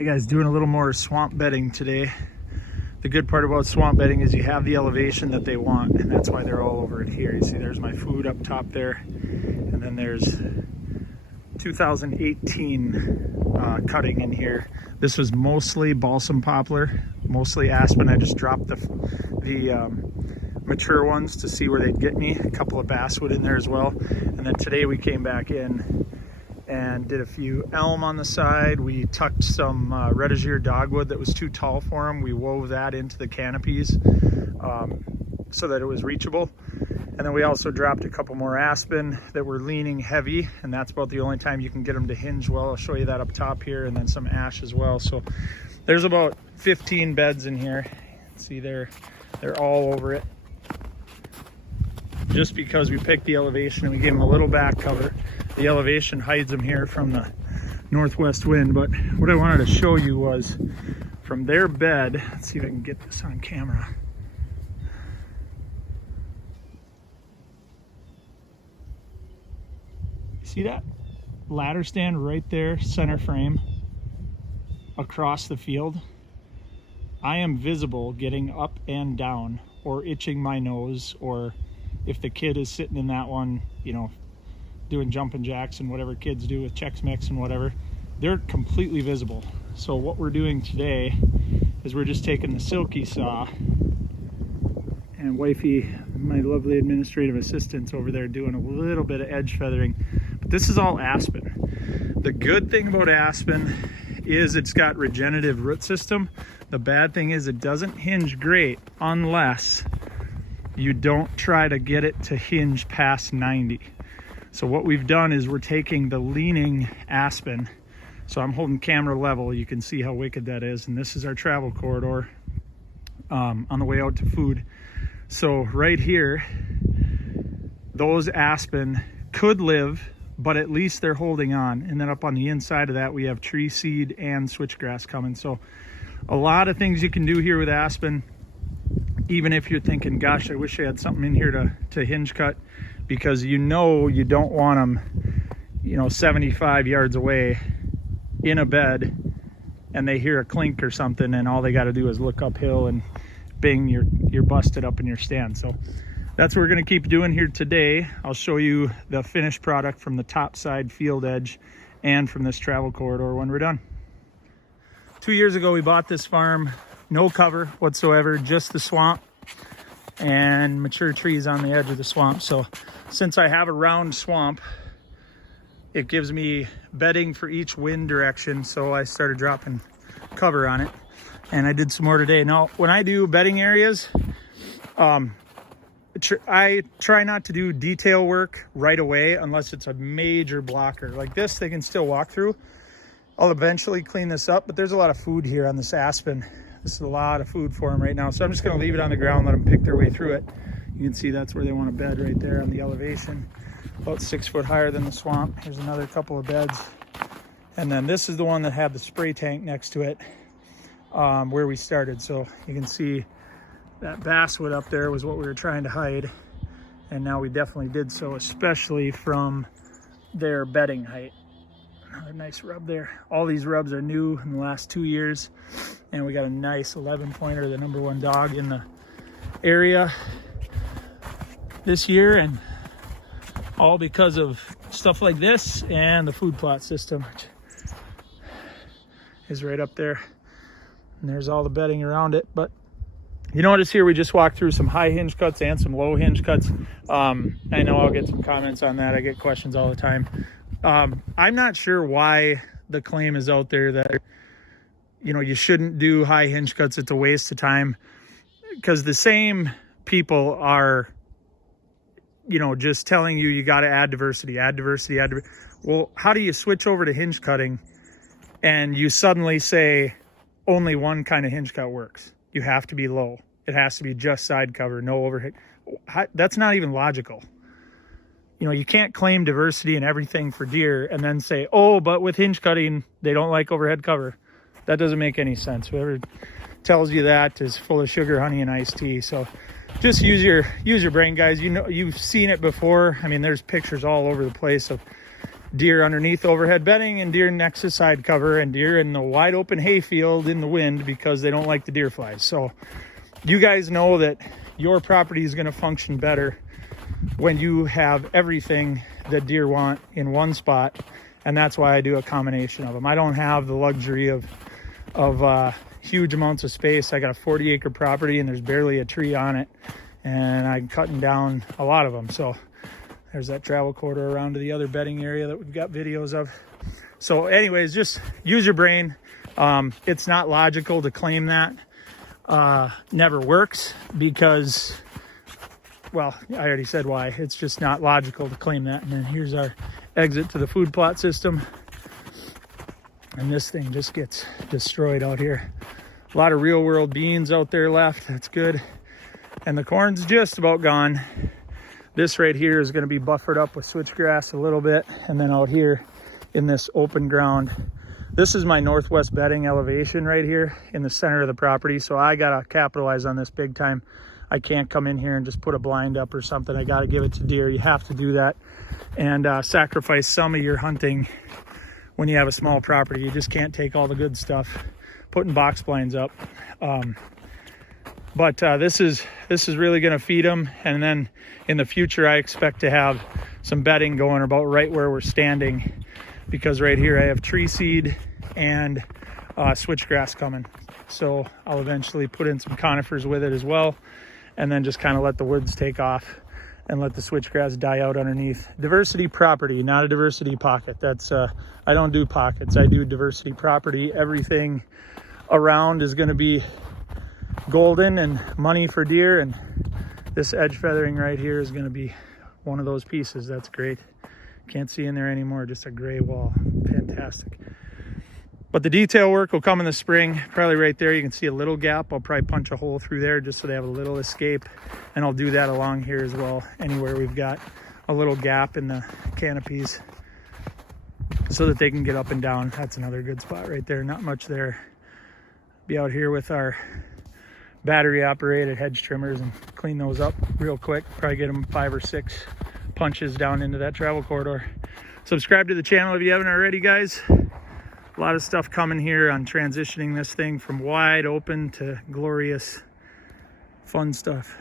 Hey guys, doing a little more swamp bedding today. The good part about swamp bedding is you have the elevation that they want, and that's why they're all over it here. You see there's my food up top there, and then there's 2018 cutting in here. This was mostly balsam poplar, mostly aspen. I just dropped the mature ones to see where they'd get me. A couple of basswood in there as well. And then today we came back in and did a few elm on the side. We tucked some red azure dogwood that was too tall for them. We wove that into the canopies so that it was reachable. And then we also dropped a couple more aspen that were leaning heavy, and that's about the only time you can get them to hinge well. I'll show you that up top here, and then some ash as well. So there's about 15 beds in here. See, they're all over it. Just because we picked the elevation and we gave them a little back cover. The elevation hides them here from the northwest wind. But what I wanted to show you was from their bed, let's see if I can get this on camera. See that ladder stand right there, center frame, across the field? I am visible getting up and down, or itching my nose, or if the kid is sitting in that one, you know, doing jumping jacks and whatever kids do with Chex Mix and whatever, they're completely visible. So what we're doing today is we're just taking the silky saw, and wifey, my lovely administrative assistant's over there doing a little bit of edge feathering. But this is all aspen. The good thing about aspen is it's got regenerative root system. The bad thing is it doesn't hinge great unless you don't try to get it to hinge past 90. So what we've done is we're taking the leaning aspen. So I'm holding camera level. You can see how wicked that is. And this is our travel corridor on the way out to food. So right here, those aspen could live, but at least they're holding on. And then up on the inside of that, we have tree seed and switchgrass coming. So a lot of things you can do here with aspen. Even if you're thinking, gosh, I wish I had something in here to hinge cut, because you know you don't want them, 75 yards away in a bed and they hear a clink or something and all they got to do is look uphill and bing, you're busted up in your stand. So that's what we're going to keep doing here today. I'll show you the finished product from the top side field edge and from this travel corridor when we're done. 2 years ago, we bought this farm. No cover whatsoever, just the swamp and mature trees on the edge of the swamp. So since I have a round swamp, it gives me bedding for each wind direction. So I started dropping cover on it, and I did some more today. Now, when I do bedding areas, I try not to do detail work right away unless it's a major blocker. Like this, they can still walk through. I'll eventually clean this up, but there's a lot of food here on this aspen. This is a lot of food for them right now. So I'm just going to leave it on the ground, let them pick their way through it. You can see that's where they want to bed right there on the elevation, about 6 foot higher than the swamp. Here's another couple of beds. And then this is the one that had the spray tank next to it, where we started. So you can see that basswood up there was what we were trying to hide. And now we definitely did so, especially from their bedding height. Another nice rub there. All these rubs are new in the last 2 years, and we got a nice 11 pointer, the #1 dog in the area this year, and all because of stuff like this and the food plot system, which is right up there, and there's all the bedding around it. But you notice here we just walked through some high hinge cuts and some low hinge cuts. I know I'll get some comments on that. I get questions all the time. I'm not sure why the claim is out there that, you shouldn't do high hinge cuts. It's a waste of time, because the same people are, just telling you got to add diversity. Well, how do you switch over to hinge cutting and you suddenly say only one kind of hinge cut works? You have to be low. It has to be just side cover, no overhead. That's not even logical. You can't claim diversity in everything for deer and then say, oh, but with hinge cutting, they don't like overhead cover. That doesn't make any sense. Whoever tells you that is full of sugar, honey, and iced tea. So just use your brain, guys. You've seen it before. I mean, there's pictures all over the place of deer underneath overhead bedding and deer next to side cover and deer in the wide open hayfield in the wind because they don't like the deer flies. So you guys know that your property is going to function better when you have everything that deer want in one spot, and that's why I do a combination of them. I don't have the luxury of huge amounts of space. I got a 40-acre property and there's barely a tree on it, and I'm cutting down a lot of them. So there's that travel corridor around to the other bedding area that we've got videos of. So anyways, just use your brain. It's not logical to claim that. Never works because, well, I already said why. It's just not logical to claim that. And then here's our exit to the food plot system. And this thing just gets destroyed out here. A lot of real world beans out there left. That's good. And the corn's just about gone. This right here is going to be buffered up with switchgrass a little bit. And then out here in this open ground, this is my northwest bedding elevation right here in the center of the property. So I got to capitalize on this big time. I can't come in here and just put a blind up or something. I got to give it to deer. You have to do that and sacrifice some of your hunting when you have a small property. You just can't take all the good stuff putting box blinds up. But this is really going to feed them. And then in the future, I expect to have some bedding going about right where we're standing, because right here I have tree seed and switchgrass coming. So I'll eventually put in some conifers with it as well, and then just kind of let the woods take off and let the switchgrass die out underneath. Diversity property, not a diversity pocket. That's I don't do pockets. I do diversity property. Everything around is going to be golden and money for deer, and this edge feathering right here is going to be one of those pieces. That's great. Can't see in there anymore, just a gray wall. Fantastic. But the detail work will come in the spring. Probably right there you can see a little gap. I'll probably punch a hole through there just so they have a little escape, and I'll do that along here as well, anywhere we've got a little gap in the canopies so that they can get up and down. That's another good spot right there. Not much there. Be out here with our battery operated hedge trimmers and clean those up real quick. Probably get them 5 or 6 punches down into that travel corridor. Subscribe to the channel if you haven't already, guys. A lot of stuff coming here on transitioning this thing from wide open to glorious fun stuff.